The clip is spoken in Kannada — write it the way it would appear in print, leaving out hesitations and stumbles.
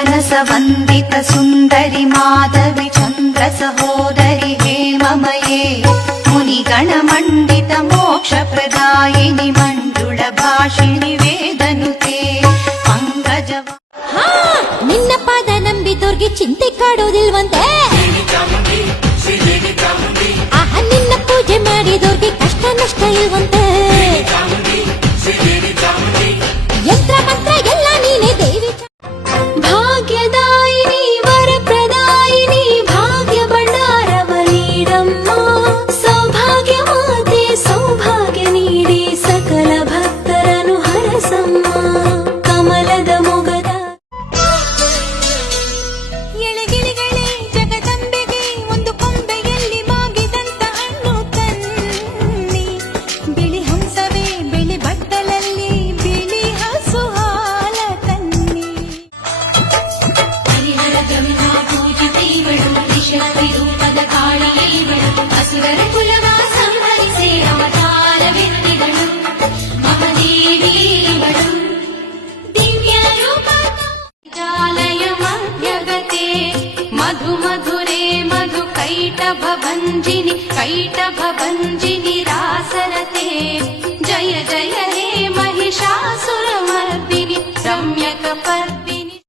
ಮಾನಸ ವಂದಿತ ಸುಂದರಿ ಮಾಧವಿ ಚಂದ್ರ ಸಹೋದರಿ ಹೇಮಮಯೇ ಮುನಿಗಣ ಮಂಡಿತ ಮೋಕ್ಷ ಪ್ರದಾಯಿನಿ ಮಂಜುಳ ಭಾಷಿಣಿ ವೇದನುತೆ ಪಂಕಜ. ನಿನ್ನ ಪಾದ ನಂಬಿದೋರ್ಗೆ ಚಿಂತೆ ಕಾಡೋದಿಲ್ವಂತೆ. ಆಹ ನಿನ್ನ ಪೂಜೆ ಮಾಡಿದೋರ್ಗೆ ಕಷ್ಟ ನಷ್ಟ ಇಲ್ವಂತೆ. ಯಂತ್ರ ಮಂತ್ರ ಎಲ್ಲ ನೀನೆ ದೇವಿ. ಭಾಗ್ಯದಾಯಿನಿ ವರಪ್ರದಾಯಿನಿ ಭಾಗ್ಯ ಭಂಡಾರವ ನೀಡಮ್ಮ. ಸೌಭಾಗ್ಯ ಮಾತೆ ಸೌಭಾಗ್ಯ ನೀಡಿ ಸಕಲ ಭಕ್ತರನ್ನು ಹರಸಮ್ಮ. ಕಮಲದ ಮೊಗದ ಎಳೆಗಿಳಿಗಳೇ ಜಗದಂಬೆಗೆ ಒಂದು ಕೊಂಬೆಯಲ್ಲಿ ಮಾಗಿದಂತ ಹಣ್ಣು ತನ್ನಿ. ಬಿಳಿ ಹಂಸವೇ ಬಿಳಿ ಬಟ್ಟಲಲ್ಲಿ ಬಿಳಿ ಹಸು ಹಾಲ ತನ್ನಿ. ಹರಿಹರ ಜಮಿನ ಪೂಜಿತೇವಳು ತ್ರಿಶಕ್ತಿ ರೂಪದ ಕಾಳಿಯೇವಳು ಅಸುರರ ಕುಲವ ಸಂಹರಿಸಿ ಅವತಾರವೆತ್ತಿದಳು ಮಹಾದೇವಿಯವಳು. ದಿವ್ಯ ರೂಪ ಜಾಲಯ ಮಧ್ಯಗತೆ ಮಧು ಮಧುರೆ ಮಧು ಕೈಟಭ ಭಂಜಿನಿ ರಾಸರತೆ. ಜಯ ಜಯ ಹೇ ಮಹಿಷಾಸುರ ಮರ್ದಿನಿ ರಮ್ಯಕ